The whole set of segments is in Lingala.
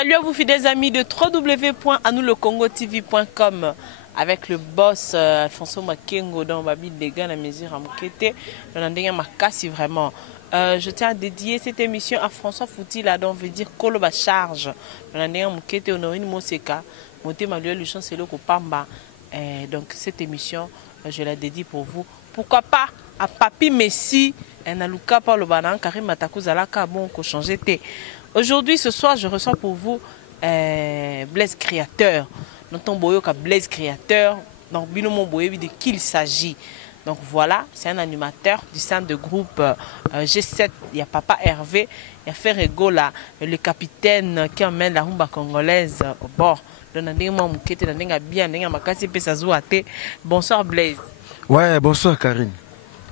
Salut à vous fidèles amis de www.anouslecongotv.com avec le boss Alfonso Makengo dans Babi Dega la mesure à Mokete. Vraiment. Je tiens à dédier cette émission à François Fouti là donc veut dire Koloba charge. Mokete honorine Moseka. Monté Manuel le chancelier Kopamba. Donc cette émission je la dédie pour vous. Pourquoi pas à Papi Messi et Naluka Paulo Banan Karim Matakuzalaka bon ko changer té. Aujourd'hui, ce soir, je reçois pour vous Blaise Créateur. Notre boyo ka Blaise Créateur. Donc, Binomo Boyebi de qui il s'agit. Donc voilà, c'est un animateur du sein de groupe G7. Il y a Papa Hervé, il y a Ferrego là, le capitaine qui emmène la rumba congolaise au bord. Bonsoir Blaise. Ouais, bonsoir Karine.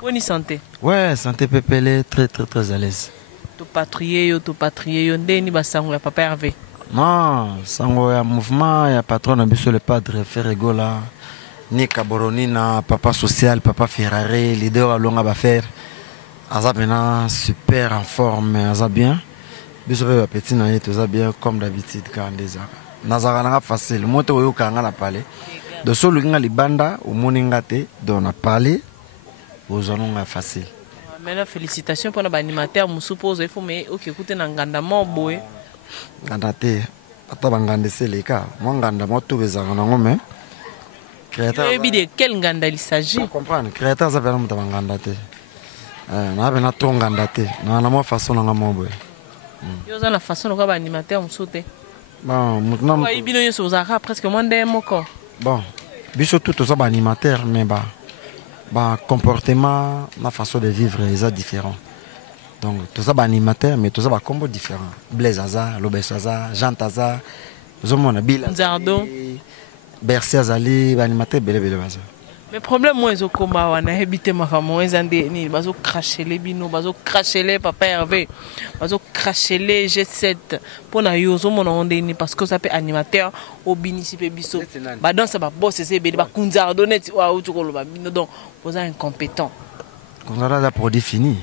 Bonne santé. Ouais, santé pépélé, très à l'aise. To patrier, ndeni basango ya Papa Hervé. Non, sango ya mouvement ya patron na biso le padre Ferrego là. Nika Boronina, papa social, papa Ferrari, leader à longa faire. Aza maintenant super en forme, aza bien. Biso pe petit na yeto aza bien comme d'habitude quand déjà. Nazara na facile, moto oyo kanga na parler. De solo nga libanda au moninga te, donc na parler aux anonga facile. Maintenant, félicitations pour l'animateur. Je suppose qu'il faut écouter un gandamon boy. Gandate, pas bangande c'est le cas. Moi gandamon tout les angana mais. Créateur. De quel ganda il s'agit? Comprendre. Créateur ça veut dire bangandate. Na bena trop gandate. Na na moi façon na moi boy. Yo za la façon ko ba animateur musote. Bon, maintenant. Ouais, bino yo sozaka presque moins d'un moko. Bon, biso tout ça ba animateur mais bah. Bah, comportement, ma façon de vivre est différent. Donc, tout ça, bah, animateur, mais tout ça, bah, combo différent. Blaise Aza, Lobes Aza, Jean Aza, Zomona Bill, Zardo, Bercy Azali, bah, animateur, belle. Mais problème, moi, ils ont combat, on a habité ma femme, ils ont dit, ils ont craché les binos, ils ont craché les Papa Hervé, ils ont craché les G7 pour na yozo mon ondeni parce que ça peut animateur au binicipe biso. Bah dans ça bah boss c'est bé bah kunzardo net wa ou tu ko ba bino donc vous êtes incompétent. Kunzardo a produit fini.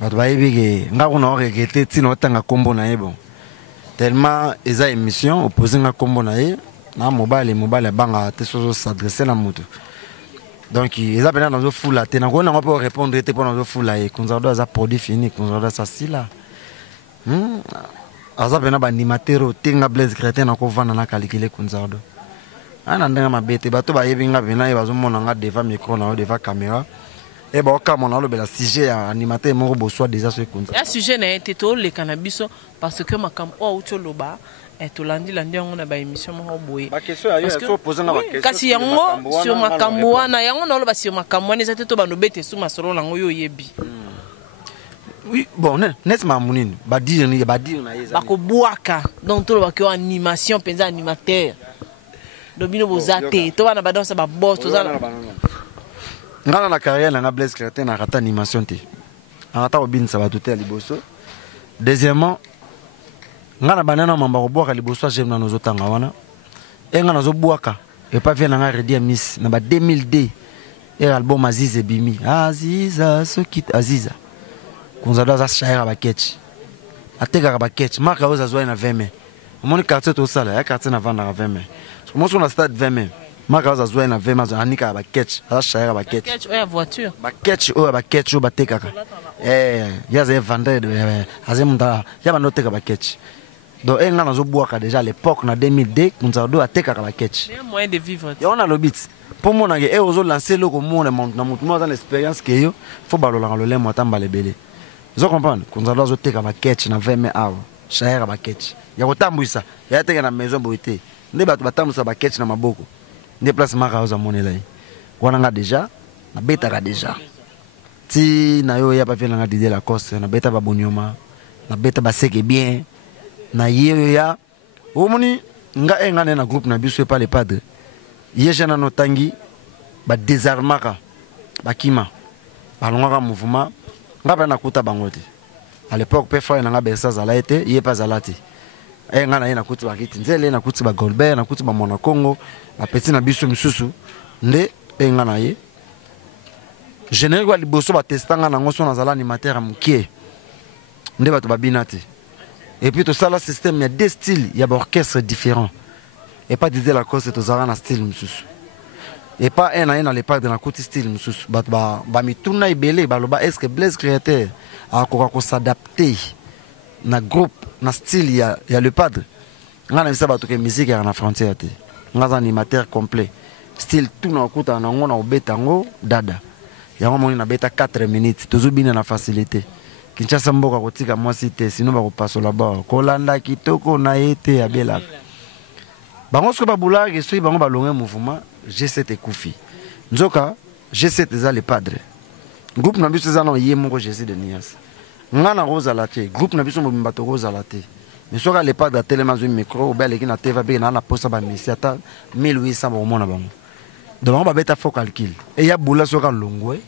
Bah ba yebege nga ko na regretter tino tanga kombo na yebo. Tellement eza émission opposé nga kombo na ye. Na mobile banga te so s'adresser na moto. Donc ils appellent dans le full là, on a pas répondre était pour dans le full là et Kunzardo a produit fini, Kunzardo ça si là. Aza bena ba animateur tinga Blaise Créateur na ko vanda na calculer Kunzardo. Ana ndanga mabete bato ba yebinga bena e bazo mona nga devant micro na devant caméra. Et ba ka mona lo bela sujet animateur mo boso déjà sur Kunzardo. Ya sujet na été to le cannabis parce que makam o utoloba to landi on a ba émission mo boye. Ba question ayo so poser na ba question. Kasi yango sur makambo wana yango na lo ba sur makambo wana ezate to ba no bete su masolo nango yo yebi. Oui, bon, n'est-ce pas mounine? Ba dire na yeza. Ba ko boaka donc to lo ba ko animation penza animateur. Dobino bozate to bana ba danse ba boss to za. Ngana na carrière na Blaise Créateur na rata animation te. Arata obinisa ba tuté liboso. Deuxièmement, ngana banana mamba ko boaka liboso j'aime na nozo tanga wana. E ngana zo boaka e pas vient na redia miss na ba 2002 et album Aziza Bimi. Aziza so kit Aziza. Kunzardo za shaira ba ketch. Ateka ba ketch, marka oza zoa na 20 mai. Moni quartier to sala, ya quartier na vanda na 20 mai. Moi sur na stade 20 mai. Marka oza zoa na 20 mai, anika ba ketch, za shaira ba ketch. Ketch oya voiture. Ba ketch o ba teka ka. Ya za vendre azemunda, ya ba noteka ba ketch. Donc nga na zo boaka déjà à l'époque na 2002, Kunzardo ateka ka ba ketch. C'est un moyen de vivre. Ya on a le beat. Pour moi na ke ozo lancer loko monde na mutu mo dans l'expérience que yo, faut balola lo le motamba lebele. Vous comprenez? Kunzardo zo teka ba ketch na 20 mai awa. Shaira ba ketch. Ya kotambwisa, ya teka na maison boité. Nde bato batambwisa ba ketch na maboko. Nde place maka oza monela yi. Wana nga déjà, na beta ka déjà. Ti na yo ya pa vela nga Didier Lacoste, na beta ba bonyoma, na beta ba seke bien. Na yeyo ya omoni nga engane na groupe na biso pa le padre. Yejana no tangi ba désarmaka ba kima. Ba longaka mouvement nga ba na kuta bangote. À l'époque pe fa na Bercy Azala été, yé pas Zalati. E nga na ye na kuti ba kiti nzele na kuti ba Golbert na kuti ba Mona Congo, ba petit na biso misusu nde e nga na ye. Général wa liboso ba testanga na ngoso na zala animateur amukie. Nde bato ba binati. Et puis tout ça, le système, il y a deux styles, il y a des orchestres différents. Et pas disait la cause, c'est tout ça, un style, monsieur. Et pas un à un à l'époque de la côté style, monsieur. Bah, mi tourne et belé, bah, est-ce que Blaise créateur a encore s'adapter na groupe, na style, il y a le padre. On a vu ça, bah, toute musique à la frontière. On a un animateur complet. Style, tout na kouta, on a betango, dada. Il y a un moment, on a beta 4 minutes, toujours bien la facilité. Kinshasa mboka kotika mwasi te sinon bakopaso là-bas kolanda kitoko na ete ya bela bango soka babula ke bango balonge mouvement G7 ekufi nzoka G7 eza le padre groupe na biso eza na ye moko Jésus de Nias ngana kozala te groupe na biso mobimba to kozala te mais soka le padre atelema zo micro obele ki na TV be na posa ba misiata 1800 bomona bango donc ba beta faux calcul et ya bula soka longwe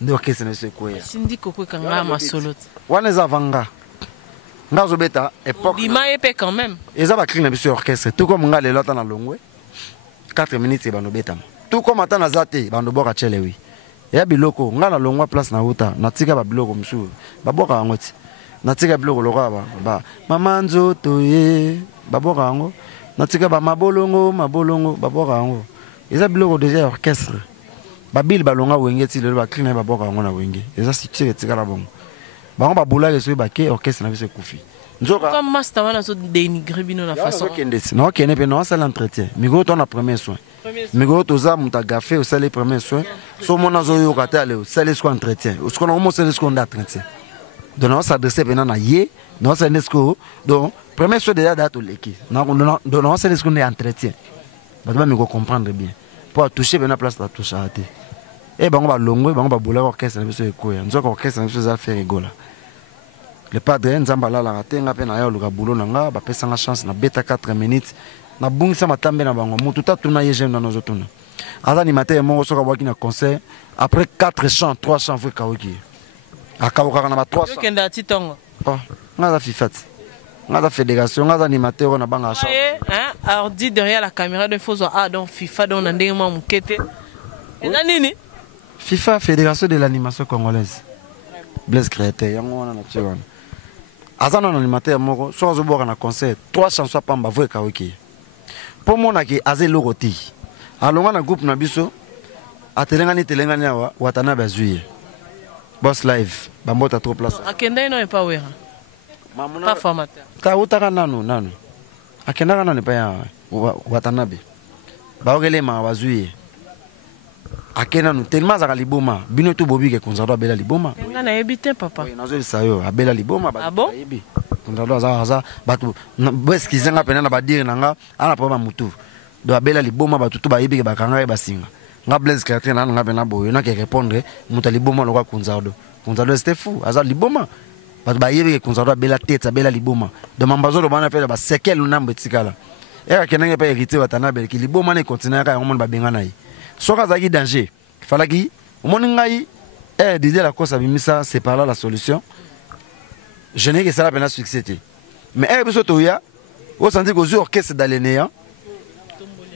ndio kesi na sekwe sindiko kwa kanga masolo wana za vanga ngazo beta époque bima épais quand même eza ba clean na biso orchestre tout comme ngale lota na longwe 4 minutes e bano beta tout comme atana zate bano boka chele wi ya biloko ngana longwa place na uta natika ba biloko msu baboka ngoti natika biloko lokaba ba mama nzoto ye baboka ngo natika ba mabolongo baboka ngo eza biloko déjà orchestre babil balonga wengeti le ba clean ba boka ngona wenge eza situé tikala bongo bango babula ke so ba ke orchestre na biso kufi nzoka comme master wana so dénigrer bino na façon non kene pe non ça l'entretien migo to na premier soin migo to za muta gafe au ça les premiers soins so mona zo yo kata le ça les ko entretien o ce qu'on a mo ça les ko d'entretien donc on s'adresse pe na ye non ça les ko donc premier soin déjà date leki non ça les ko entretien ba migo comprendre bien pour toucher bien la place la touche à terre et bango ba longwe bango ba bola orchestre na biso ekoya nzoka orchestre na biso za faire rigola le padre nzamba la ratenga pe na ya luka bulo nanga ba pesa nga chance na beta 4 minutes na bungisa matambe na bango mutu tatu na yeje na nozo tuna ala ni matin mo soka waki na concert après 4 chants 3 chants vous kaoki akaoka na ba 3 chants kenda titongo oh ngaza fifat ngaza fédération ngaza animateur na banga chant alors dit derrière la caméra de Fozo ah donc FIFA donc na ndenge mo mukete et na nini FIFA fédération de l'animation congolaise Blaise créateur yango wana na tshwana azana na animateur moko so zo boka na concert 3 chansons pamba vous kaoki pour mona ki azelo roti alonga na groupe na biso telengani awa watana bazuye boss live bambota trop place akenda ino epa wera pas formateur ka utaka nanu akenda kana ne pa ya watanabe baogele ma bazuye akena no tellement zaka liboma bino to bobi ke konzado abela liboma ngana ebite papa nazo sayo abela liboma ba bon ebi konzado za batu beski zenga pena na badire nanga ana pa ba mutu do abela liboma batu to ba ebi ke bakanga ba singa nga Blaise créateur na nga pena boyo na ke répondre muta liboma lokwa konzado c'était fou aza liboma batu ba ebi ke konzado abela tete abela liboma de mambazo lo bana fela ba sekel nambe tikala era kenenge pa hérité watana bel ki liboma ne continue ka ngomon ba benga na yi soka zaki danger falaki omoni ngai disait la cause abimisa c'est par là la solution je n'ai que ça la peine succès mais biso toya o senti ko zo orchestre d'Alénéa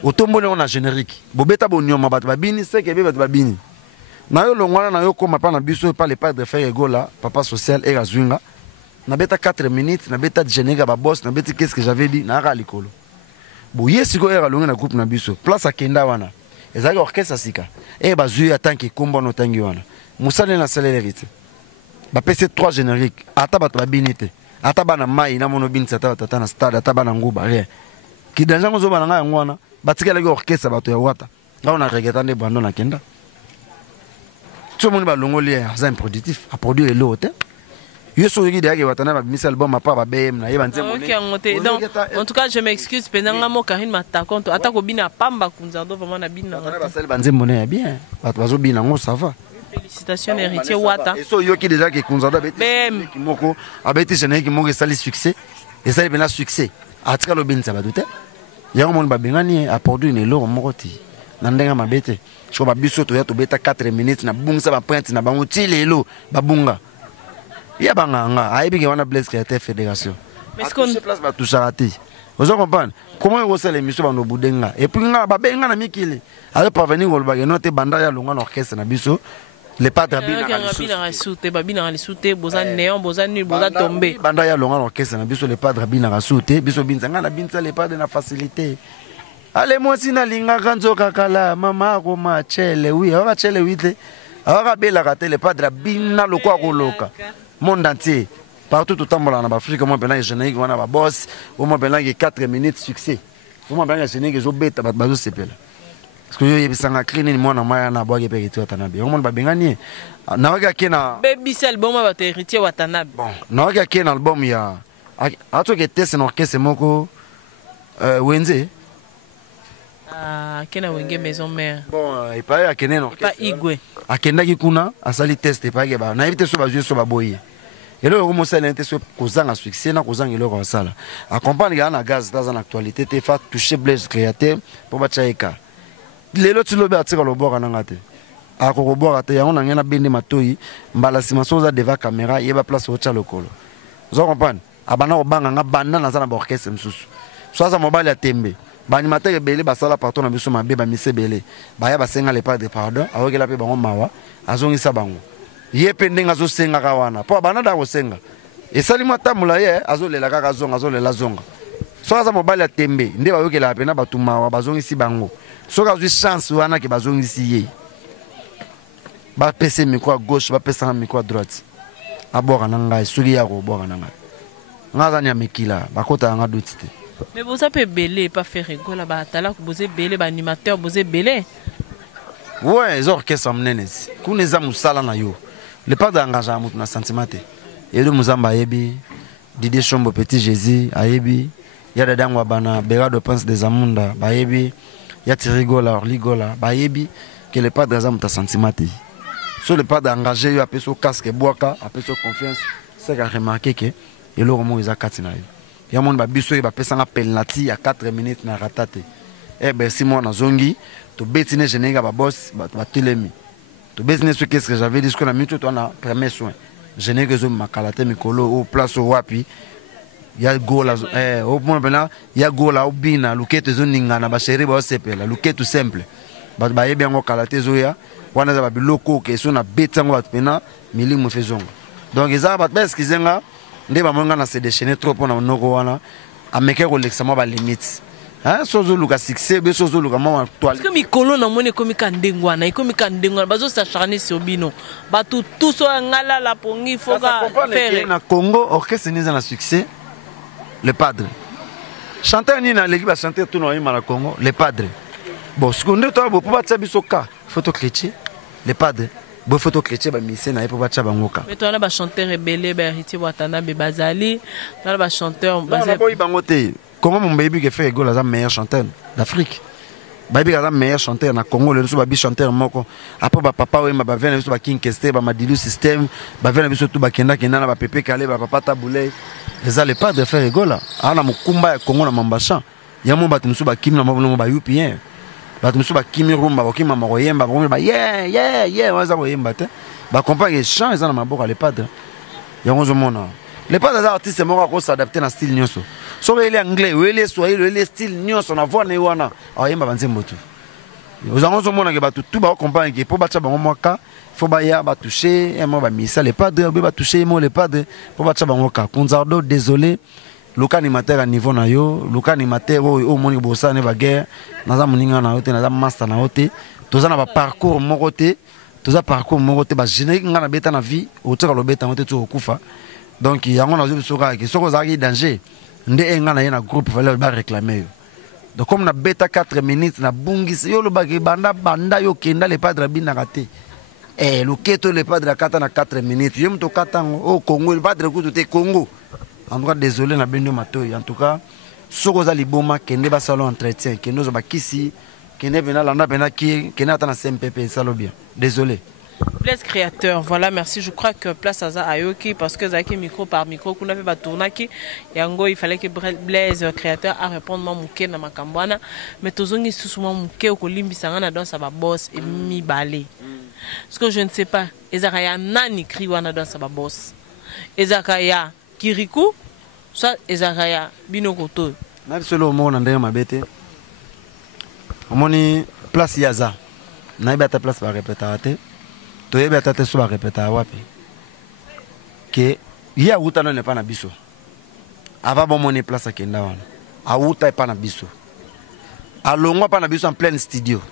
o tombole on a générique bobeta bonyoma bato babini c'est que bato babini na yo longwana na yo koma pa na biso pa le padre de faire gola papa social et azwinga na beta 4 minutes na beta générique ba boss na beta qu'est-ce que j'avais dit na ra likolo bo yesiko era longa na groupe na biso place akenda wana ezaki orchestre sika et bazui atanki kombo no tangi wana musale na salerite ba pese 3 génériques ata bato babinite ata bana mai na mono binisa tata na stade ata bana nguba rien ki danjango zo bana nga ngwana batikela ki orchestre bato ya wata nga on a regretté ne bando na kenda tout le monde ba longoli za improductif a produire le hôtel Yoso yiki de watana ba misal bon ma pa ba BM na yeba nzembo ne. Donc en tout cas je m'excuse pendant mo Karine mata compte atako bina pamba kunzando vraiment na bina. Ba sel ba nzembo ne bien. Ba bazo bina ngo ça va. Félicitations héritier Wata. Et so yoki déjà que kunzando beti BM kimoko abeti générique moko sali succès. Et ça bena succès. Atika lo binza ba doute. Yango mon ba bengani a produire ne lo moko ti. Na ndenga mabete. So ba biso to ya to beta 4 minutes na bungisa ba print na bango ti lelo ba bunga. Ya banganga aibi wana Blaise créateur fédération mais ce qu'on place ba tout charati vous comprenez comment on sait l'émission bando budenga et puis nga ba benga na mikili ale parvenir ko ba note banda ya longa na orchestre na biso le padre babina lisuté boza néon boza nul boza tombé banda ya longa l'orchestre na biso le padre bina rasuté biso binza nga na binza le padre na facilité ale mwasi na linga kanzoka kala mama ko ma chele oui ora chele wite ora bela kate le padre bina lokwa koloka monde entier partout tout tambola na Afrique mo bena générique wana ba boss o mo bena 4 minutes succès o mo bena générique zo beta bazo sepela parce que yo bisanga clean ni mwana maya na boage pe kitu atanabi o mo ba bengani na waga kena baby cell bon ma ba héritier watanabi bon na waga kena album ya ato ke test na orchestre moko wenze kena wenge maison mère bon il paraît akene no pas igwe akendaki kuna asali test pa ke ba na éviter so ba jouer so ba boye et là on mosala inte so kozanga succès na kozanga eloko asala accompagne na gaz dans actualité te fa toucher Blaise créateur pour ba chaika lelo ti lobe atika loboka na ngate akoko boka te yango na ngena bende matoyi mbala sima so za devant caméra yeba place au cha lokolo zo comprendre abana obanga nga banda na za na orchestre msusu so za mobile ya tembe banimateur ebele basala partout na biso mabe ba misebele baya basenga le padre pardon awokela pe bango mawa azongisa bango ye pe ndenga zo senga ka wana po bana da ko senga esali matamula ye azolela kaka zonga azolela zonga so za mobile ya tembe nde bayokela pe na batu mawa bazongisi bango so ka zwi chance wana ke bazongisi ye ba pese micro à gauche ba pese na micro à droite aboka na ngai soki ya ko boka na ngai ngaza nya mekila bakota nga dotite. Mais vous avez belé, pas faire rigoler, vous avez belé, animateur, vous avez belé. Ouais, les orchestres sont menés. Quand les amis sont là, le pas d'engagement na sentiment. Et le Mouzamba Yebi, Didier Chombo Petit Jésus, Ayebi, il y a des dangwa bana, Béra de Prince des Amunda, Bayebi, il y a Tirigola, Orligola, Bayebi, que le pas d'engagement na sentiment. Sur le pas d'engager, il y a peu sur casque boaka, a peu sur confiance, c'est qu'à remarquer que et le roman ils a katina. Il y a mon babiso il va passer un penalty à 4 minutes na ratate. Eh ben si moi na zongi, to betine généga ba boss ba telemi. To betine ce qu'est-ce que j'avais dit ce qu'on a mis tout on a premier soin. Généga zo makalate mikolo au place au wapi. Il y a gola au bon bena, il y a gola au bina, luketo zo ningana ba chéri ba sepela, luketo simple. Ba ba yebi ngo kalate zo ya, wana za ba biloko ke so na betango ba pena milimu fezongo. Donc ils a ba parce qu'ils nga ndé ba monga na se déchaîner trop na noko wana ameke ko lexama ba limite hein sozo luka succès be sozo luka mama toile parce que mikolo na mone komi kandengwana ikomi kandengwana bazo s'acharner sur bino ba tout so ngala la pongi foka faire na Congo orchestre ni na succès le padre chanteur ni na l'équipe ba chanter tout no na Congo le padre bon ce qu'on dit toi pour ba tsabiso ka photo cliché le padre bo photo chrétien ba mise na pour ba tcha bangoka mais toi là ba chanteur rebelle ba héritier watanabe bazali là ba chanteur bazali ba bangote comment mon baby qui fait ego la meilleur chanteur d'Afrique baby la meilleur chanteur na Congo le so ba bi chanteur moko après ba papa we ba vena biso ba king keste ba madilu system ba vena biso tout ba kenda na ba pepe kale ba papa taboulé les a les pas de faire ego là ana mukumba ya Congo na mambasha ya mo batu so ba kim na mo ba UPN ba musu ba kimi rumba ba kima makoyemba ba yeah waza koyemba te ba compagne chant eza na maboka le padre yango zo mona le padre za artiste moko ko s'adapter na style nyonso so ele anglais ou ele swahili ou ele style nyonso na voix na wana ayemba banzembo tu ozango zo mona ke ba tout ba compagne ke po ba tcha bango mwaka faut ba ya ba toucher et mo ba misa le padre ba toucher mo le padre po ba tcha bango ka Kunzardo désolé luka animateur à niveau na yo luka animateur o moni bossa ne ba guerre naza moninga na yote naza master na yote toza na ba parcours moko te toza parcours moko te ba générique nga na beta na vie o tsaka lo beta ngote to okufa donc yango na zo bisoka ke soko za ki danger nde enga na ye na groupe fallait ba réclamer yo donc comme na beta 4 minutes na bungisi yo lo ba ke banda yo kenda le padre bina kate le keto le padre kata na 4 minutes yo mto katango o Congo le padre kutu te Congo. En tout cas, désolé, na bendo matoy. En tout cas, soko za liboma kende ba salon entretien, kende zo ba kisi, kende bena landa bena ki, kende ata na CMPP salo bien. Désolé. Blaise créateur, voilà, merci. Je crois que place à Ayoki parce que Zaki micro par micro, qu'on avait tournaki, yango il fallait que Blaise créateur a répondre mon mouké na makambwana, mais tozongi souvent mouké au kolimbi sangana dans sa boss et mi balé. Parce que je ne sais pas, ezakaya nani kriwana dans sa boss. Ezakaya Kirikou, ça ezakaya binokoto. Na bisolo mo na ndenge mabete. Omoni place yaza. Na ibata place ba répéter. toyebi ata te so barepeta wapi ke ye awuta nano epa na biso ava bomoni place akenda wana awuta epa na biso alongwa epa na biso en plein studio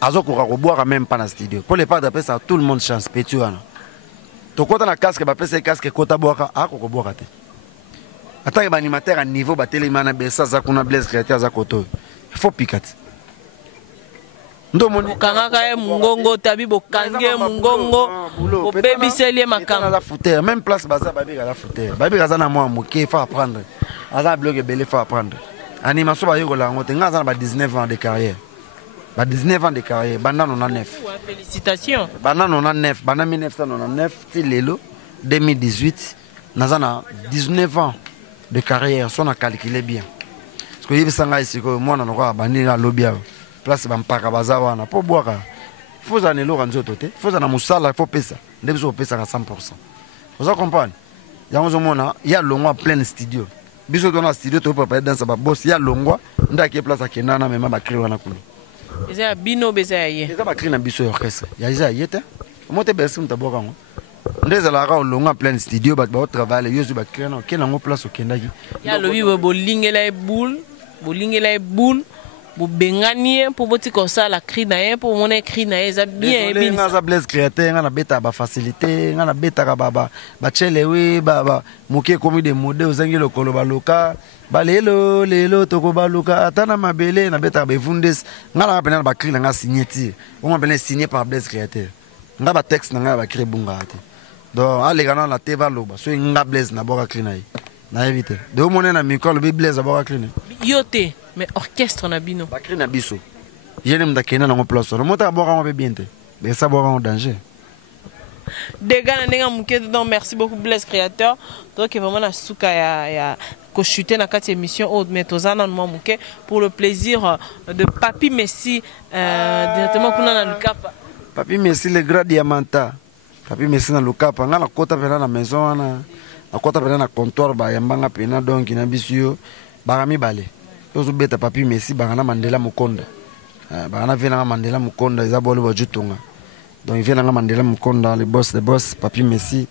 azokoka kobwaka même pas na studio pour les pas d'apesa tout le monde chance petit wana tokota na casque bapesa casque kota bwaka akokobwaka te atake baanimateur à niveau batelema na besa za kuna Blaise Créateur za koto il faut piquer ndo moni kangaka e mungongo tabi bokange mungongo obebiseli makanga la fouteur même place baza babika la fouteur babika za na moi moké faut apprendre aza bloc belé faut apprendre animation ba yoko la ngote ngaza na ba 19 ans de carrière ba 19 ans de carrière banda 99 félicitations banda 99 banda 1999 ti lelo 2018 naza na 19 ans de carrière son a calculé bien parce que yebi sanga ici ko moi na ko bandi na lobia place bampaka baza wana po bwaka faut za nelo kanzo te faut za na musala faut pesa ndebiso pesa ka 100%. Vous comprenez yango zo mona ya longwa plein studio biso dona studio to papa dansa ba boss ya longwa ndaki place akenda na mema ba créer wana kuno eza bino beza ye eza ba créer na biso orchestre ya eza yete mote bersi mtaboka ngo ndeza la ka longwa plein studio ba travailler yozu ba créer na kena ngo place okendaki ya lobi bolingela e boule bobengani pour boti comme ça la cri na ye pour mon écrit na eza bien bien nga Blaise Créateur nga na beta ba facilité nga na beta ka baba ba chelewe baba moke komi de mode ozangi lokolo baloka balelo lelo toko baloka atana mabele na beta ba vundes nga na pena ba cri na nga signé on m'a signé par Blaise Créateur nga ba texte na nga ba créer bunga ate donc ale kana na te va loba so nga Blaise na boka cri na éviter de mona na micro le Blaise na boka cri yote mais orchestre na bino bakri na biso yene mdakena na place no mota boka mo be biente mais ça boka en danger dégâts na nga muke donc merci beaucoup Blaise Créateur donc vraiment na suka ya ko chuter na kati émission autre mais tozana no muke pour le plaisir de Papi Messi directement kuna na Lukapa Papi Messi le grand diamanta Papi Messi na Lukapa nga na kota pena na maison wana na kota pena na comptoir ba yambanga pena donc na bisio barami bale tozo beta Papi Messi bangana Mandela Mukonda bangana vena Mandela Mukonda izabolo bajutunga donc il vient na Mandela Mukonda le boss Papi Messi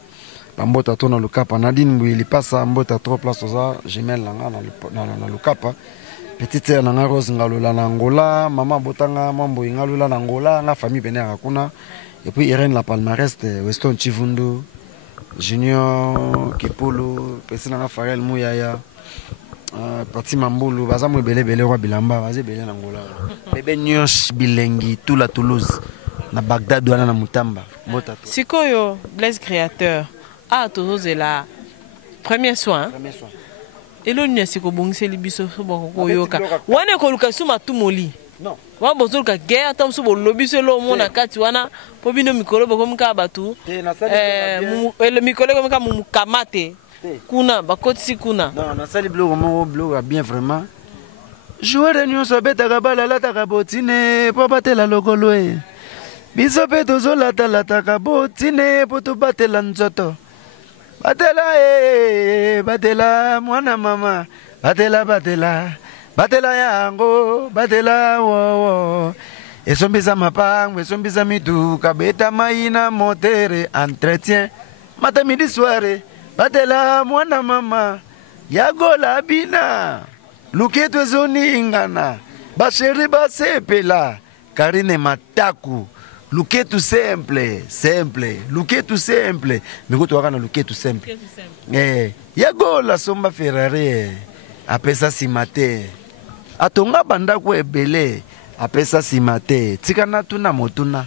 bambota to na Lukapa Nadine Mbili passa mbota trop place oza jemelle na Lukapa petite sœur na Rose ngalula na Angola mama botanga mambo ngalula na Angola nga famille pene akuna et puis Irene la palmarès de Weston Chivundu Junior Kipolo pesina na Farel Muyaya Parti Mambulu baza mo belé roi bilamba baza belé na Angola bébé nyos bilengi tout la Toulouse na Bagdad wana na Mutamba mota sikoyo Blaise Créateur tozozela premier soin elo nyasi ko bongiseli biso boko yoka wana ko luka suma tumoli non wa bozol ka guerre tam so bolobi so lo mona kati wana po bino mikolo boko mka batu le mikolo ko mka mukamate kuna bakotisi kuna non na sali blog bien vraiment joueur de nyonso betaka bala lataka botine po batela lokolo biso pe tozolata lataka botine po tobatela nzoto batela mwana mama batela yango batela wo esombisa mapango esombisa mituka beta maina motere entretien matin midi soirée batela mwana mama yagola bina luketo ezoningana basheri basepela Karine Mataku luketu simple luketu simple mikoto wakana luketu simple yagola somba Ferrari apesa simate atonga banda ko ebele apesa simate tikana tuna motuna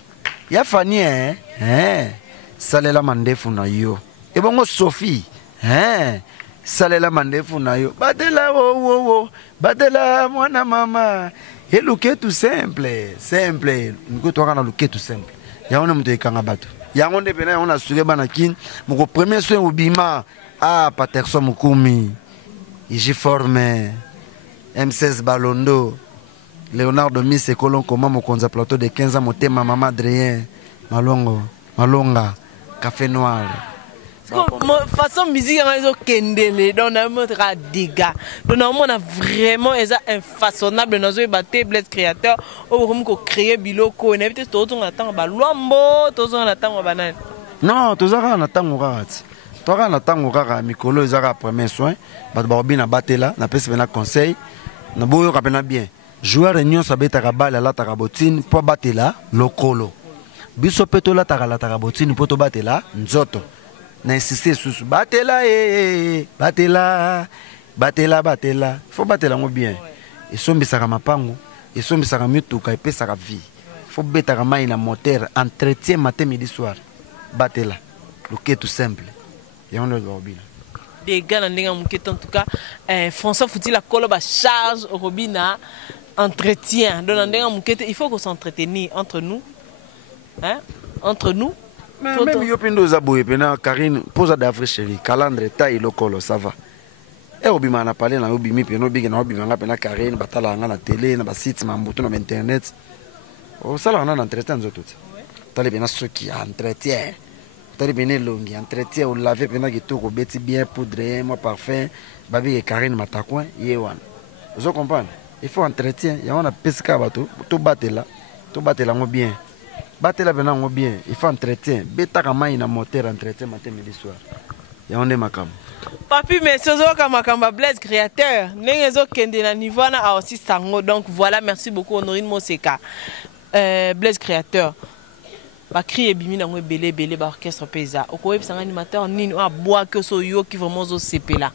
ya fani salela mandefu na yo ebongo Sophie salela mandefu na yo batela wo batela mwana mama eluketu simple niko toka na luketu simple yaone mtu ekanga bato yango nde pena yaona suke bana kin moko premier soin ubima Patterson Mukumi Iji Forme M16 Balondo Leonardo Mise Kolon Koma mokonza plateau de 15 ans motema mama Adrien Malonga Café Noir façon musique ils ont kendele donc on a dégâts donc on a vraiment infaçonnable dans un batté blesse créateur au comme ko créer biloko on évite tout on attend ba lombo tout on attend banane non tout ça on attend ngorati toi on attend ngoraka mikolo ezaka premier soin ba bina batela na pese na conseil na boyo kapena bien joueur réunion sabeta kabala la takabotine po batela lokolo biso peto la takabotine po to batela nzoto na insister sous batela batela faut batela ngo bien et sombisaka mapango et sombisaka mituka epesaka vie faut betaka mai na moteur entretien matin midi soir batela le tout simple et on le robina des gars ndinga mukete en tout cas François Fouti la koloba charge robina entretien donc ndinga mukete il faut qu'on s'entretenir entre nous hein entre nous. Même yo pindo za boye pena Karine posa d'Afrique chérie calendrier taille lokolo ça va et obima na parler na obimi pena obigi na obima nga pena Karine batala nga na télé na ba site mambuto na internet o sala na entretien tout tali pena ceux qui entretien tali pena longi entretien ou laver pena kitoko beti bien poudre moi parfum babi et Karine matakwa yewan vous comprenez il faut entretien ya on a pesca bato to batela ngo bien batela bena ngo bien il faut entretien betaka mai na moteur entretien matin midi soir ya onde makam papi merci ozoka makamba Blaise créateur ndenge zo kende na niveau na a aussi sango donc voilà merci beaucoup Honorine Moseka Blaise créateur ba crier bimi na ngo belé ba orchestre pesa oko yebisa animateur nini a bois que so yo qui vraiment zo sepela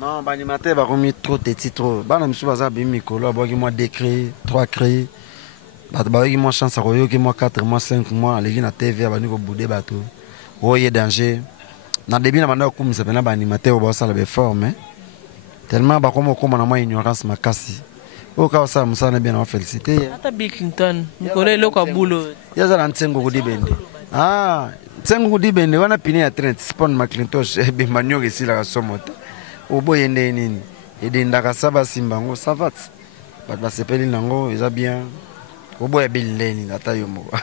non ba animateur ba remis trop de titres ba na misu baza bimi kolo ba ki moi décret 3 créés bataki moi chance akoyoki moi 4 mois 5 mois aleki na TV abandi kobude bato oye danger na début na banda kokumisa pena ba animateur basala be forme tellement bakoma koma na moi ignorance makasi oka osala musana bien na féliciter ata Bill Clinton mikolo eloko bulo yaza na ntengo kudibende ntengo kudibende wana pini ya Trent spawn McClintosh be manyoke sila ka somota oboye nde nini edendaka saba simbango savat bat basepeli nango eza bien oboya bileni ata yo moko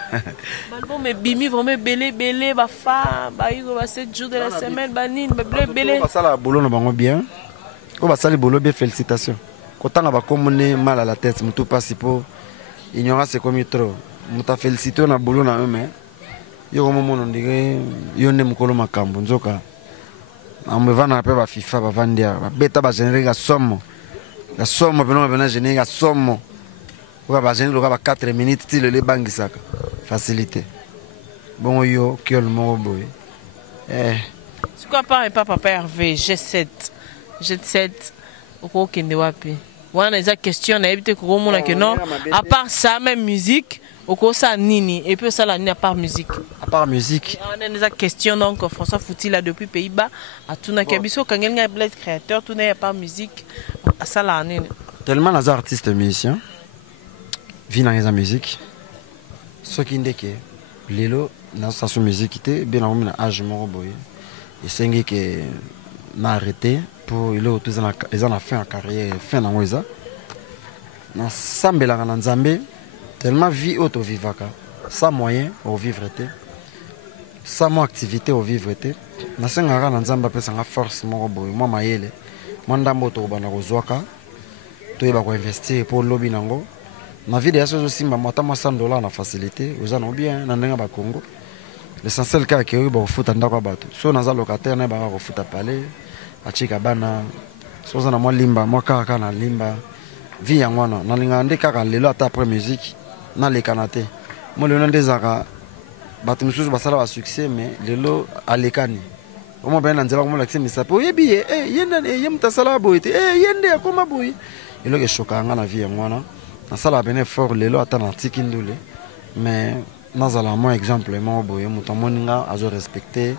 balbum bimi vraiment belé ba fa ba yuko ba 7 jours de la semaine ba nini ba belé ba sala bolo na bango bien ko ba sala bolo bien félicitations kotanga ba komone mal à la tête mutu pasi po ignorance comme trop muta féliciter na bolo na eux yo ko mono ndike yo ne mukolo makambo nzoka amevana pe ba FIFA ba vandia ba beta ba générer ga somme beno bena générer ga somme pour ba générer ba 4 minutes ti le bangisaka facilité bon yo kiol mo boy c'est quoi pas papa Hervé G7 oko kende wapi wana eza question na ebite ko mona que non à part ça même musique oko sa nini et puis ça la nini à part musique on a des questions donc François Fouti là depuis Pays-Bas à tuna kabiso kangel nga Blaise créateur tout n'est pas musique à ça la nini tellement les artistes musiciens vivent dans la musique ce qui ndeke lelo na sa musique té bien na âge moko boy et sengi que na arrêté pour il est tous les ans fin en carrière fin na ngoza na sambela na nzambe tellement vie auto vivaka sans moyen au vivre té sans mo activité au vivre té na sengara na nzamba pesa nga force moko boy moi mayele moi ndambo to bana kozwaka to yeba ko investir pour lobby nango na vie de yaso simba mota mo $100 na facilité oza no bien na ndenga ba Congo l'essentiel ka ke yo ba futa ndako bato so na za locataire na ba ko futa palais achika bana so za na mo limba mo kaka na limba vie yango na linga nde kaka lelo ata après musique na le kanate mo le nde zaka bato mususu basala ba succès mais lelo alekani omo ben nzela ko mo lakse misapo yebi yenda yemta sala boyete yende akoma boy elo ke shokanga na vie yango na sala bene fort lelo ata na tiki ndule mais nazala mo exemple mo boye muto moninga azo respecter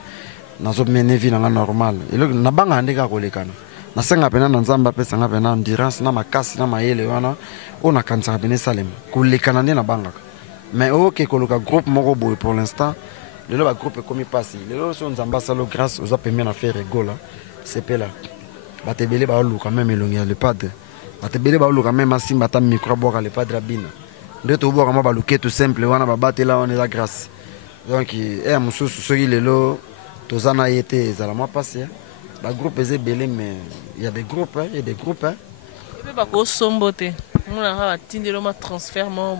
nazo mener vie na normal elo na banga ndeka kolekana na senga pena na nzamba pesa nga pena endurance na makasi na mayele wana ona kansa bene salem kolekana ne na banga mais OK koloka groupe moko boye pour l'instant lelo ba groupe comme passé lelo so nzamba salo grâce aux apemia na faire rigola c'est pela batebele ba lu quand même elongi le padre batebele ba lu quand même asimba ta micro boka le padre abina ndeto boka ma ba luke tout simple wana ba batela on est la grâce donc mususu soki lelo tozana été ezala passé ba groupe est belé mais il y a des groupes il y a des groupes et puis bako sombote on a atindelo ma transfert mo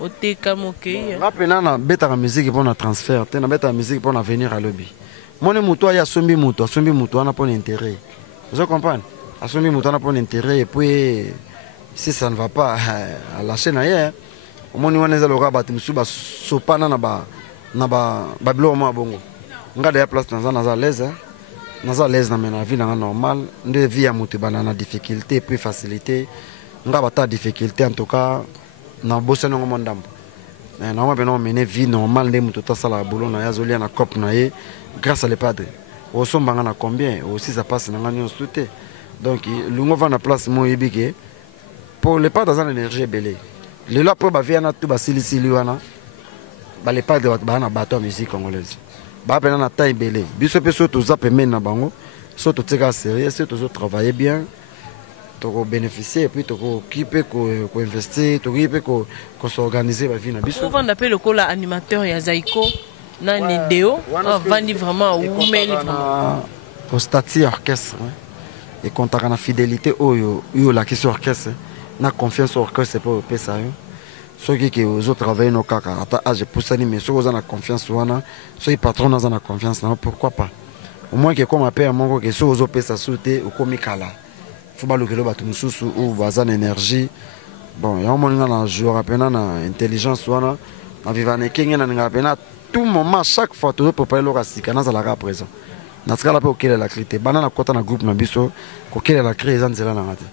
oteka moke rapena na beta la musique pour na transfert te na beta la musique pour na venir à lobby mone muto ya sombi muto ana pour intérêt vous comprenez asombi muto ana pour intérêt et puis si ça ne va pas à lâcher na hier omoni wana eza loka bato musu basopana na babilo mo bongo ngada ya place naza l'aise na mena vie na normal nde vie ya muto bana na difficulté puis facilité nga bata difficulté en tout cas na bossa no mondambo na moi beno mener vie normale nde muto ta sala boulot na yazolia na cop na ye grâce à les padres au sombanga na combien aussi ça passe na ngani souté donc lungo va na place mo yebike pour les padres dans l'énergie belé le là pour ba vie na tout ba silisili wana ba les padres ba na bateau musique congolaise ba pena na taille belé biso pe so to zape men na bango so to tseka sérieux so to travailler bien to bénéficier et puis to occuper ko investir to occuper ko s'organiser ba vie na biso on appelle le cola animateur ya Zaiko na Nideo vandi vraiment ou meli vraiment au statut orchestre et quand on a fidélité yo la question orchestre na confiance orchestre pour pesa yo ceux qui ont travaillé nos kaka ata age poussani mais ceux qui ont confiance wana ceux qui patron na confiance na pourquoi pas au moins que comme appelle mon que ceux qui ont pesa souté ou comme kala faut pas le que le bateau mususu ou bazan énergie bon ya mo ngana joueur apena na intelligence wana na vivane kinga na ngapena tout moment chaque fois tout pour pas le rasika na za la présent na tsala pe okela la crité bana na kota na groupe na biso ko kela la cré za nzela na ngate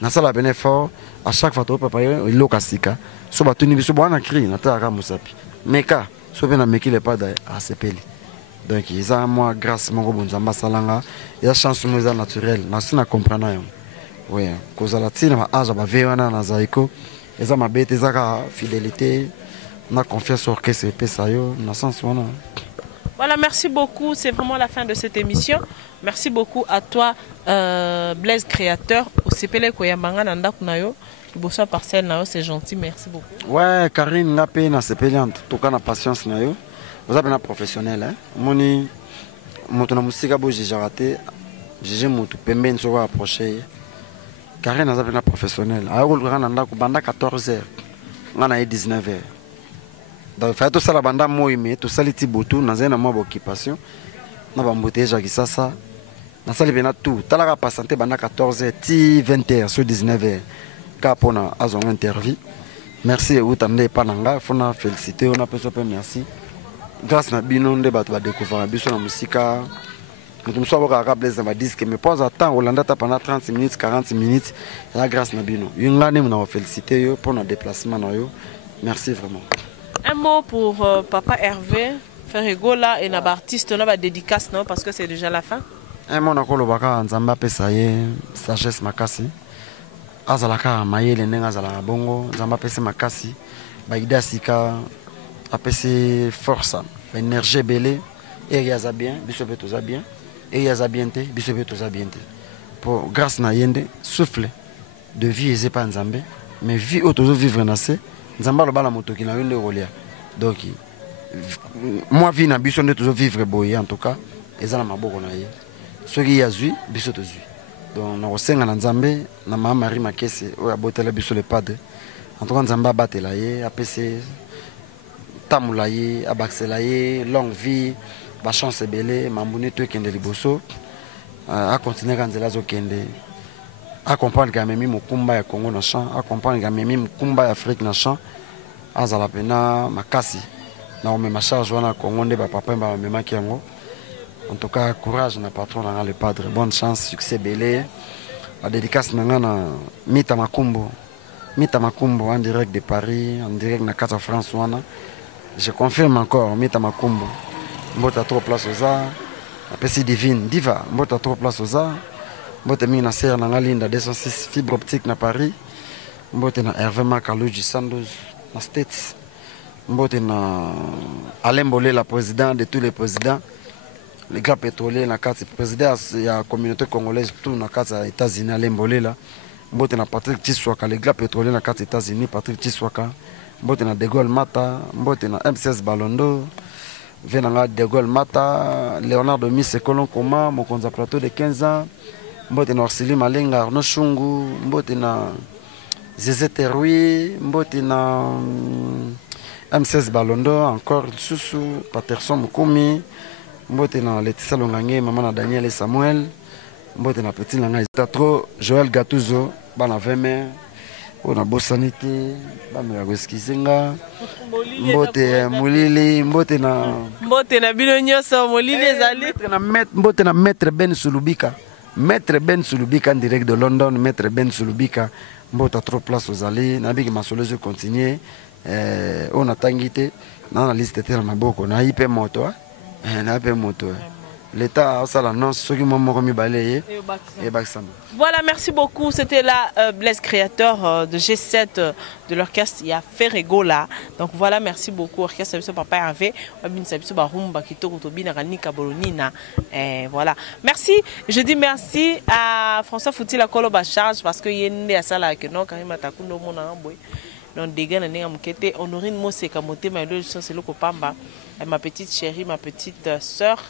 na sala bene fort à chaque fois tout papa il lokasika so batuni biso bwana cri na ta ka musapi meka so bena meki le pas à sepeli donc ils ont moi grâce mon bonzamba salanga ya chance mo za naturel na sina comprendre yo oui cause la tina ma age ba vewana na Zaiko eza mabete za ka fidélité na confiance sur que c'est pesa yo na sens wana. Voilà, merci beaucoup. C'est vraiment la fin de cette émission. Merci beaucoup à toi, Blaise Créateur. Au CPL Koyamanga Nanda Kunayo. Bonsoir parcelle Nayo, c'est gentil. Merci beaucoup. Ouais, Karine Napé na CPL en tout cas na patience Nayo. Vous avez un professionnel hein. Moni moto na musika bo j'ai raté. J'ai moto pembe nso approcher. Karine a un professionnel. Ayo ko nanda ku banda 14h. Ngana 19h. Donc fait tout ça la banda moi mais tout ça les tibotou na zena moi occupation na ba mbotege qui ça na sali bena tout talaka passanté banda 14h ti 20h sur 19h ka pona azon interview merci et utande pananga fona féliciter on a peut merci grâce na bino nde bato ba découvrir biso na musika nous sommes à Blaise na disque mais pose attends Hollanda ta pendant 30 minutes 40 minutes la grâce na bino yingane na féliciter yo pour notre déplacement na yo merci vraiment. Un mot pour Papa Hervé, Ferregola et Naba artiste, on a dédicace non parce que c'est déjà la fin. Un mot nakolo baka nzamba pesa ye sagesse makasi. Azalaka mayele nenga azala bongo nzamba pesa makasi. Ba ida sika apesi force, énergie belé et yaza bien, biso beto za bien et yaza bienté, biso beto za bienté. Pour grâce na yende souffle de vie et pas nzambe, mais vie auto vivre nasse. Nzamba lo bala moto ki na yende rolia. Donc moi vie na biso nde toujours vivre boye en tout cas ezala maboko na ye. Soki yazui biso to zui. Donc na kosenga na nzambe na mama Marie Makese o abotela biso le padre. En tout cas nzamba batela ye apese tamula ye abaksela ye longue vie ba chance belé mambune to kende liboso a continuer kanzela zo kende. Accompagne quand même Mukumba ya Congo na champ, accompagne quand même Mukumba ya Afrique na champ. Azala pena makasi. Na on me ma charge wana Congo nde ba papa ba mema kiango. En tout cas courage na patron na le padre, bonne chance, succès belé. La dédicace na Mita Makumbo. Mita Makumbo en direct de Paris, en direct na Casa France wana. Je confirme encore Mita Makumbo. Mbota trop place aux arts. La PC divine diva, mbota trop place aux arts. Mbote mingi na serre na Linda 206 fibre optique na Paris. Mbote na Hervé Makaluji Sandoz na States. Mbote na Alain Bolé, la président de tous les présidents. Les gars pétroliers na carte président de la communauté congolaise tout na carte aux États-Unis Alain Bolé là. Mbote na Patrick Tshiwaka, les gars pétroliers na carte États-Unis Patrick Tshiwaka. Mbote na De Gaulle Mata, mbote na M16 Balondo. Venanga De Gaulle Mata, Leonardo Mise Colon Koma, Mokonza Plateau de 15 ans, Mbote na Orsili Malenga, Arnaud Chungu, Mbote na Zézé Teroui, Mbote na M16 Balondo, encore Soussou, Paterson Moukoumi, Mbote na Laetitia Longange, Maman na Daniel et Samuel, Mbote na Petit Langa Tatro, Joël Gattuso, Bana Veme, Ona Bosanité, Bana Goskizenga, Mbote Moulili, Mbote na bino nyoso Moulili ezali. Mbote na Maître Ben Sulubika. Maître Ben Sulubika en direct de London, Maître Ben Sulubika. Mbota trop place aux allées, Nabig Masolozo continue. On a tangité dans la liste de Maboko. On a hyper moto. L'État a ça l'annonce, ceux qui m'ont remis balayé et Baxam. Voilà, merci beaucoup. C'était là Blaise, créateur de G7 de l'orchestre. Il y a Ferrego là. Donc voilà, merci beaucoup. Orchestre Papa Hervé. Voilà. Merci. Je dis merci à François Fouti la Koloba Charge parce qu'il y a une à ça que non, quand il m'a tacu le monde en boy. Donc des gars n'ont pas Honorine Moseka Moté, mais le c'est le Kopamba. Ma petite chérie, ma petite sœur.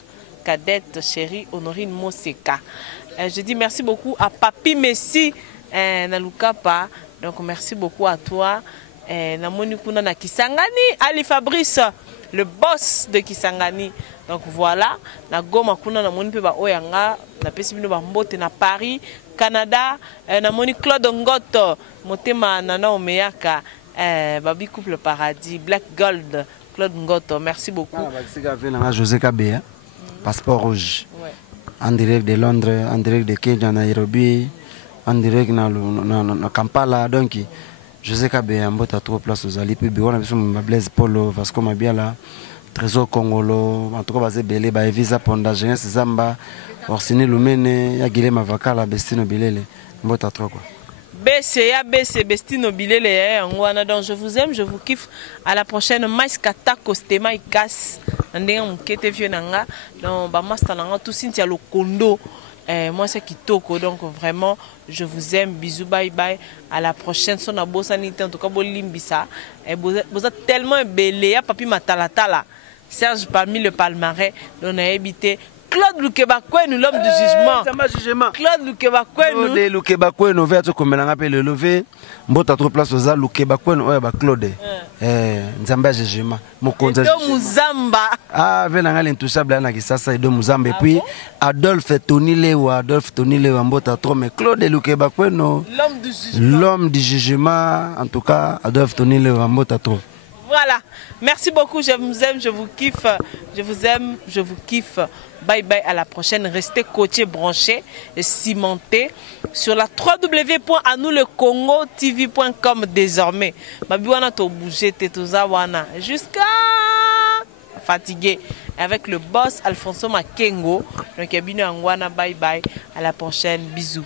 Cadette chérie Honorine Moseka. Je dis merci beaucoup à Papi Messi Nalukapa. Donc merci beaucoup à toi. Namoni kuna na Kisangani, Ali Fabrice, le boss de Kisangani. Donc voilà, na Goma kuna namoni pe ba oyanga, na pesi bino ba mbote na Paris, Canada, namoni Claude Ngoto, motema nana omeyaka, babi couple paradis, Black Gold, Claude Ngoto. Merci beaucoup. José Kabé. Passeport rouge. Ouais. En direct de Londres, en direct de Kenya, Nairobi, en direct de Kampala. Donc, José Kabé, en bota trop place aux alliés. Puis, on a vu ma Blaise Polo, Vasco Mabiala, Trésor Congolo, en tout cas, basé Belé, Visa Ponda, Jeunesse Zamba, Orsini Lumene, Yagile Mavakala, Bestino Bilele. Bota trop quoi. BC, Bestino Bilele, donc je vous aime, je vous kiffe. À la prochaine, Mais Kata Kostema Ikas. Donc, moi c'est Kitoko, donc vraiment je vous aime, bisous, bye bye, à la prochaine. Son abo sanité en tout cas bolimbisa. Vous êtes tellement belé, papi matalatala. Serge parmi le palmarès, on a habité. Claude Lukebakwenu, l'homme du jugement. Claude Lukebakwenu. Claude Lukebakwenu, vers ce qu'on appelle le lever. Mbota trop place aux alles, Lukebakwenu, Claude. Nzamba jugement. Muzamba. Ah, venanga l'intouchable, Anna Kisasa et de Muzamba. Et puis Adolphe Tonilewa, Mbota trop, mais Claude Lukebakwenu. L'homme du jugement. L'homme du jugement, en tout cas, Adolphe Tonilewa, Mbota trop. Voilà, merci beaucoup, je vous aime, je vous kiffe, je vous aime, je vous kiffe. Bye bye, à la prochaine. Restez coachés, branchés et cimentés sur la www.anouslecongo.tv.com désormais. Mabiwana to bougé, Tetozawana, jusqu'à fatigué. Avec le boss Alfonso Makengo. Donc, Yabino Angwana, bye bye, à la prochaine, bisous.